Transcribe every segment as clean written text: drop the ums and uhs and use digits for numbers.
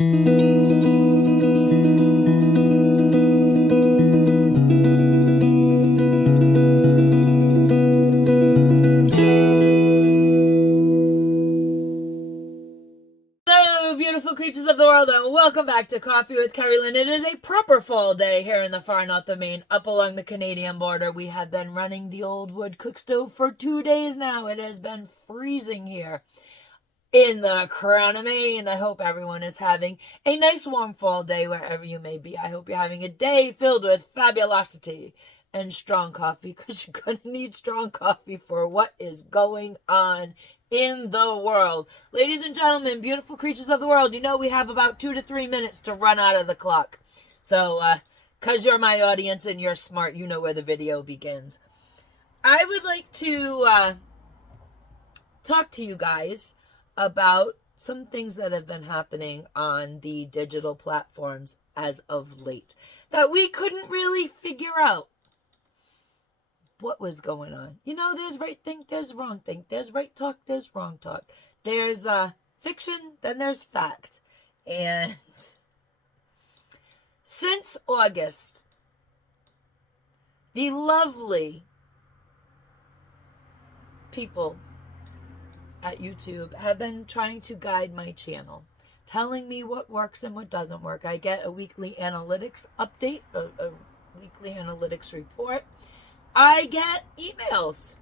Hello, beautiful creatures of the world, and welcome back to Coffee with Kerri-Lynn. It is a proper fall day here in the far north of Maine, up along the Canadian border. We have been running the old wood cook stove for 2 days now. It has been freezing here in the crown of Maine. I hope everyone is having a nice warm fall day wherever you may be. I hope you're having a day filled with fabulosity and strong coffee, because you're going to need strong coffee for what is going on in the world. Ladies and gentlemen, beautiful creatures of the world, you know we have about 2 to 3 minutes to run out of the clock. So, because you're my audience and you're smart, you know where the video begins. I would like to talk to you guys about some things that have been happening on the digital platforms as of late that we couldn't really figure out what was going on. You know, there's right think, there's wrong think, there's right talk, there's wrong talk. There's fiction, then there's fact. And since August, the lovely people at YouTube have been trying to guide my channel, telling me what works and what doesn't work. I get a weekly analytics update, a weekly analytics report. I get emails.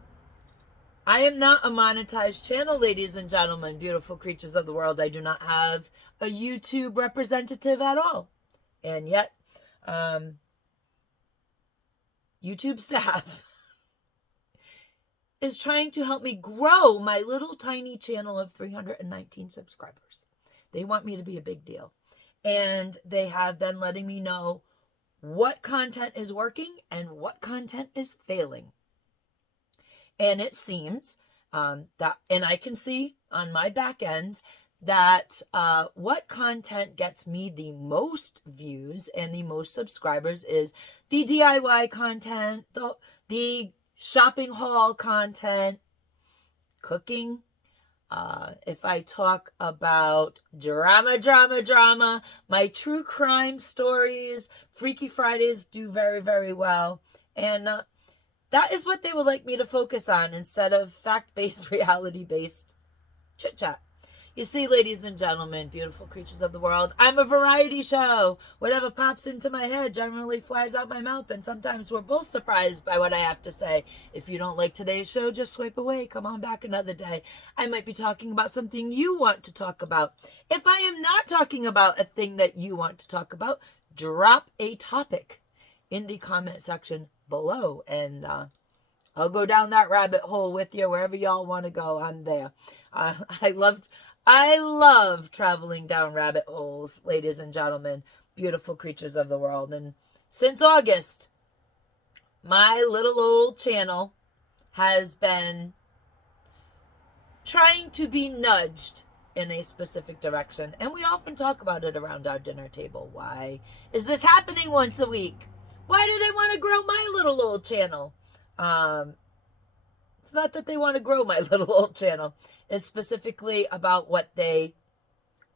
I am not a monetized channel, ladies and gentlemen, beautiful creatures of the world. I do not have a YouTube representative at all. And yet, YouTube staff is trying to help me grow my little tiny channel of 319 subscribers. They want me to be a big deal. And they have been letting me know what content is working and what content is failing. And it seems that, and I can see on my back end that what content gets me the most views and the most subscribers is the DIY content, the shopping haul content, cooking. If I talk about drama, my true crime stories, Freaky Fridays do very, very well. And that is what they would like me to focus on instead of fact-based, reality-based chit-chat. You see, ladies and gentlemen, beautiful creatures of the world, I'm a variety show. Whatever pops into my head generally flies out my mouth, and sometimes we're both surprised by what I have to say. If you don't like today's show, just swipe away. Come on back another day. I might be talking about something you want to talk about. If I am not talking about a thing that you want to talk about, drop a topic in the comment section below, and I'll go down that rabbit hole with you wherever y'all want to go. I'm there. I love traveling down rabbit holes, ladies and gentlemen, beautiful creatures of the world. And since August, my little old channel has been trying to be nudged in a specific direction. And we often talk about it around our dinner table. Why is this happening once a week? Why do they want to grow my little old channel? It's not that they want to grow my little old channel. It's specifically about what they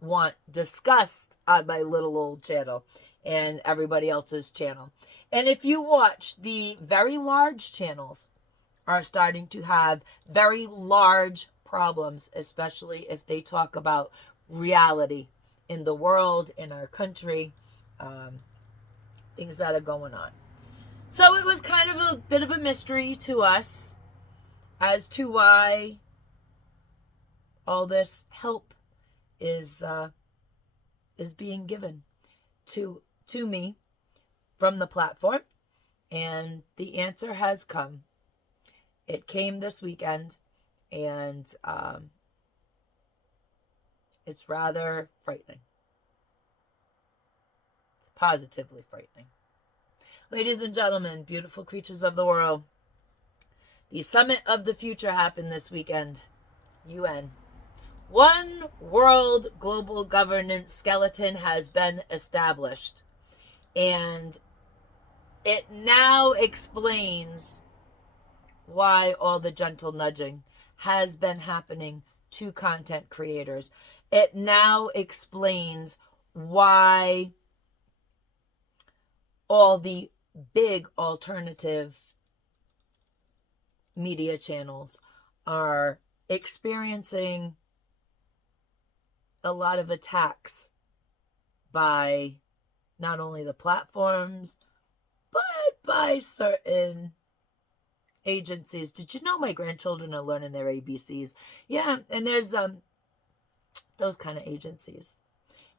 want discussed on my little old channel and everybody else's channel. And if you watch, the very large channels are starting to have very large problems, especially if they talk about reality in the world, in our country, things that are going on. So it was kind of a bit of a mystery to us as to why all this help is being given to me from the platform. And the answer has come. It came this weekend, and it's rather frightening. It's positively frightening. Ladies and gentlemen, beautiful creatures of the world, the Summit of the Future happened this weekend. UN. One world global governance skeleton has been established. And it now explains why all the gentle nudging has been happening to content creators. It now explains why all the big alternative media channels are experiencing a lot of attacks by not only the platforms, but by certain agencies. Did you know my grandchildren are learning their ABCs? Yeah, and there's those kind of agencies.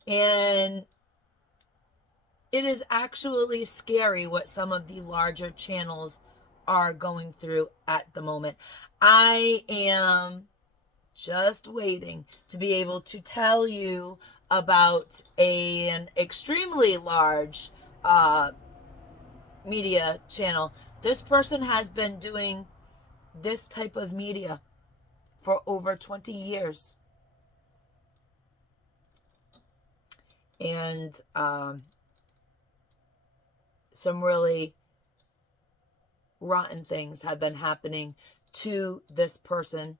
And it is actually scary what some of the larger channels are going through at the moment. I am just waiting to be able to tell you about an extremely large media channel. This person has been doing this type of media for over 20 years. And some really rotten things have been happening to this person,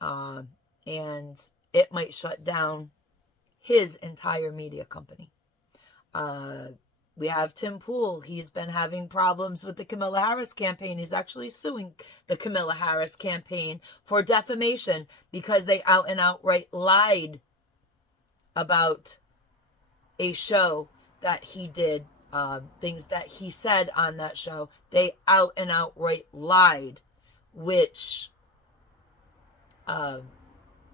and it might shut down his entire media company. We have Tim Pool. He's been having problems with the Kamala Harris campaign. He's actually suing the Kamala Harris campaign for defamation because they out and outright lied about a show that he did, things that he said on that show. They out and outright lied, which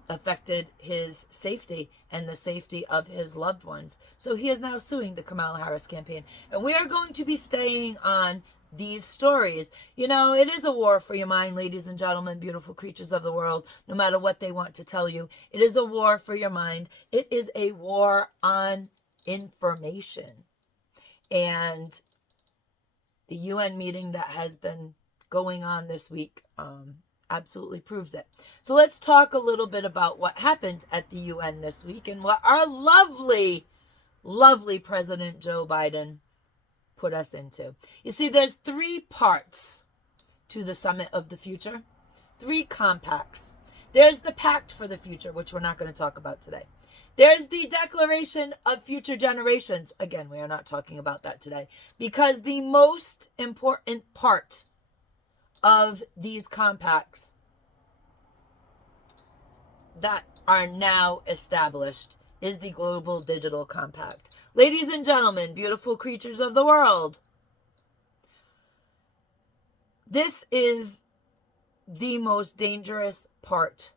affected his safety and the safety of his loved ones. So he is now suing the Kamala Harris campaign. And we are going to be staying on these stories. You know, it is a war for your mind, ladies and gentlemen, beautiful creatures of the world, no matter what they want to tell you. It is a war for your mind. It is a war on information. And the UN meeting that has been going on this week absolutely proves it. So let's talk a little bit about what happened at the UN this week and what our lovely, lovely President Joe Biden put us into. You see, there's 3 parts to the Summit of the Future, 3 compacts. There's the Pact for the Future, which we're not going to talk about today. There's the Declaration of Future Generations. Again, we are not talking about that today, because the most important part of these compacts that are now established is the Global Digital Compact. Ladies and gentlemen, beautiful creatures of the world, this is the most dangerous part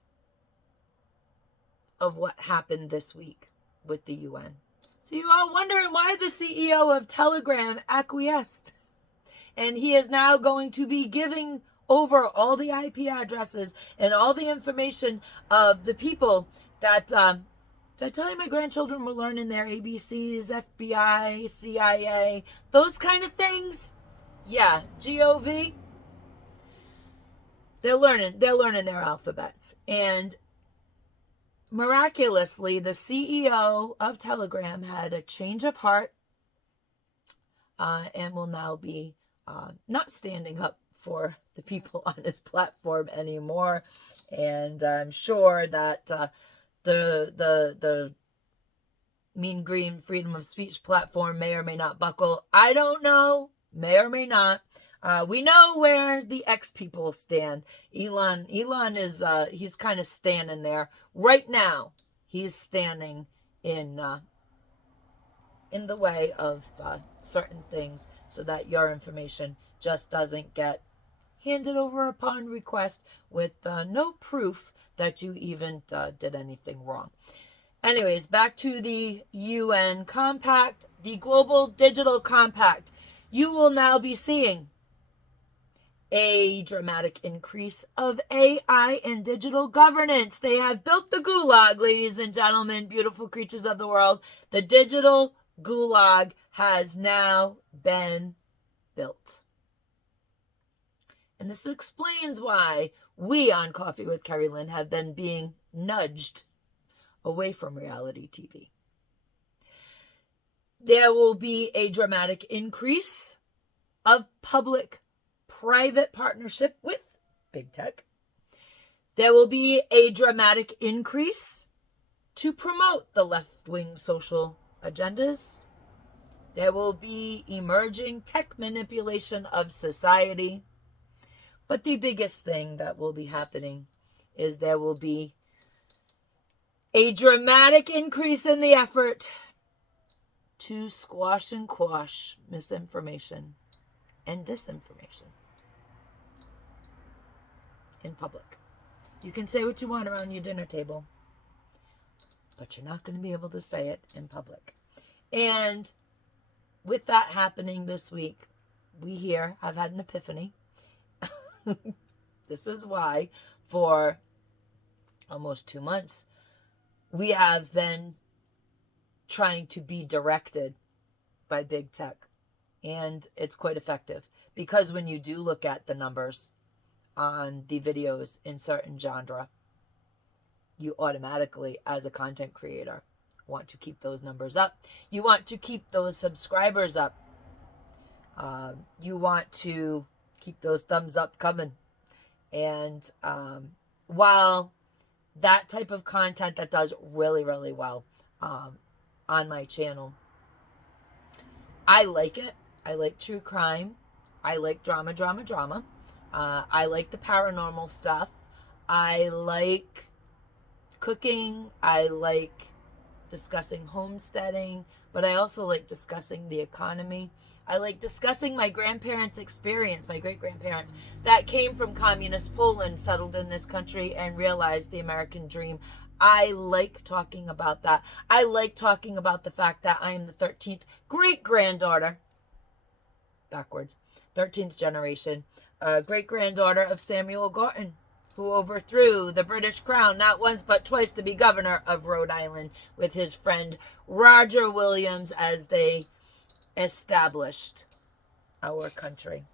of what happened this week with the UN. So you're all wondering why the CEO of Telegram acquiesced. And he is now going to be giving over all the IP addresses and all the information of the people that, did I tell you my grandchildren were learning their ABCs, FBI, CIA, those kind of things? Yeah, GOV. They're learning their alphabets. And miraculously, the CEO of Telegram had a change of heart and will now be not standing up for the people on his platform anymore. And I'm sure that the Mean Green freedom of speech platform may or may not buckle. I don't know. May or may not. We know where the X people stand. Elon is, he's kind of standing there. Right now, he's standing in the way of certain things so that your information just doesn't get handed over upon request with no proof that you even did anything wrong. Anyways, back to the UN Compact, the Global Digital Compact. You will now be seeing a dramatic increase of AI and digital governance. They have built the Gulag, ladies and gentlemen, beautiful creatures of the world. The digital Gulag has now been built. And this explains why we on Coffee with Kerri-Lynn have been being nudged away from reality TV. There will be a dramatic increase of public-private partnership with big tech. There will be a dramatic increase to promote the left-wing social agendas. There will be emerging tech manipulation of society. But the biggest thing that will be happening is there will be a dramatic increase in the effort to squash and quash misinformation and disinformation in public. You can say what you want around your dinner table, but you're not going to be able to say it in public. And with that happening this week, we here have had an epiphany. This is why for almost 2 months, we have been trying to be directed by big tech. And it's quite effective. Because when you do look at the numbers on the videos in certain genre, you automatically, as a content creator, want to keep those numbers up. You want to keep those subscribers up. You want to keep those thumbs up coming. And while that type of content that does really, really well on my channel, I like it. I like true crime. I like drama. I like the paranormal stuff. I like cooking. I like discussing homesteading, but I also like discussing the economy. I like discussing my grandparents' experience, my great-grandparents that came from communist Poland, settled in this country, and realized the American dream. I like talking about that. I like talking about the fact that I am the 13th great-granddaughter, backwards, 13th generation, great-granddaughter of Samuel Gorton, who overthrew the British crown not once but twice to be governor of Rhode Island with his friend Roger Williams as they established our country.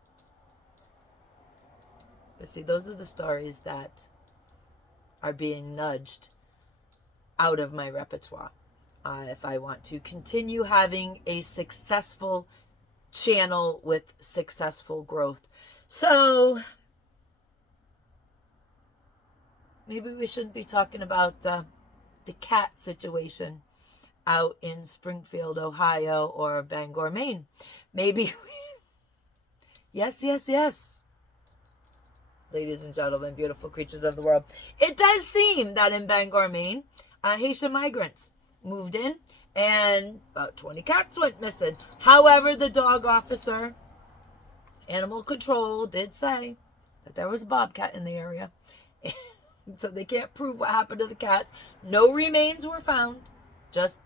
But see, those are the stories that are being nudged out of my repertoire. If I want to continue having a successful channel with successful growth. So maybe we shouldn't be talking about the cat situation out in Springfield, Ohio, or Bangor, Maine. Maybe yes. Ladies and gentlemen, beautiful creatures of the world. It does seem that in Bangor, Maine, Haitian migrants moved in and about 20 cats went missing. However, the dog officer, animal control, did say that there was a bobcat in the area. So they can't prove what happened to the cats. No remains were found. Just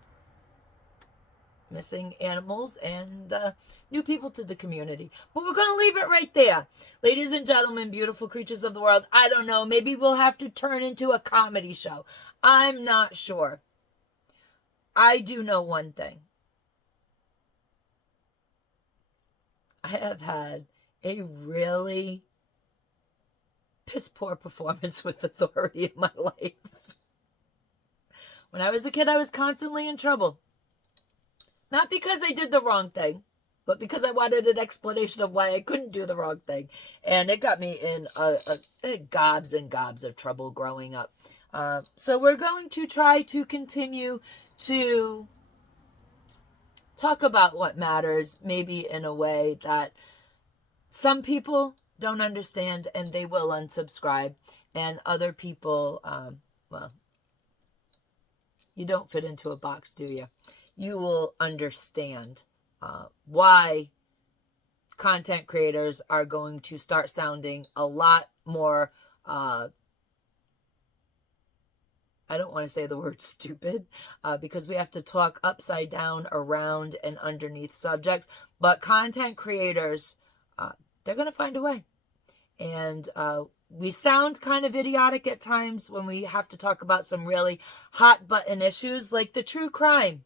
missing animals and new people to the community. But we're going to leave it right there. Ladies and gentlemen, beautiful creatures of the world. I don't know. Maybe we'll have to turn into a comedy show. I'm not sure. I do know one thing. I have had a really piss poor performance with authority in my life. When I was a kid, I was constantly in trouble. Not because I did the wrong thing, but because I wanted an explanation of why I couldn't do the wrong thing. And it got me in gobs and gobs of trouble growing up. So we're going to try to continue to talk about what matters, maybe in a way that some people don't understand and they will unsubscribe. And other people, well, you don't fit into a box, do you? You will understand why content creators are going to start sounding a lot more, I don't want to say the word stupid, because we have to talk upside down, around, and underneath subjects. But content creators, they're going to find a way. And we sound kind of idiotic at times when we have to talk about some really hot button issues like the true crime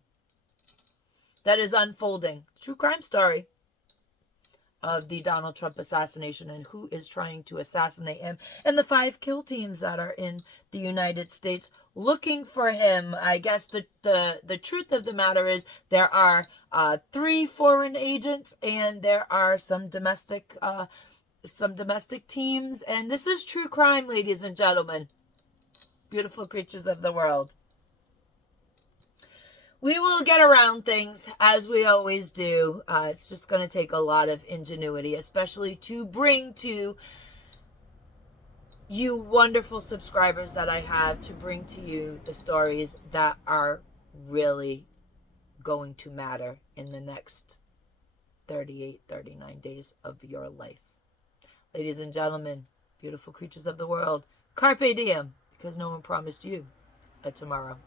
that is unfolding. True crime story of the Donald Trump assassination and who is trying to assassinate him, and the 5 kill teams that are in the United States looking for him. I guess the truth of the matter is there are 3 foreign agents and there are some domestic teams, and this is true crime, ladies and gentlemen, beautiful creatures of the world. we will get around things as we always do. It's just going to take a lot of ingenuity, especially to bring to you wonderful subscribers that I have, to bring to you the stories that are really going to matter in the next 38, 39 days of your life. Ladies and gentlemen, beautiful creatures of the world, Carpe Diem, because no one promised you a tomorrow.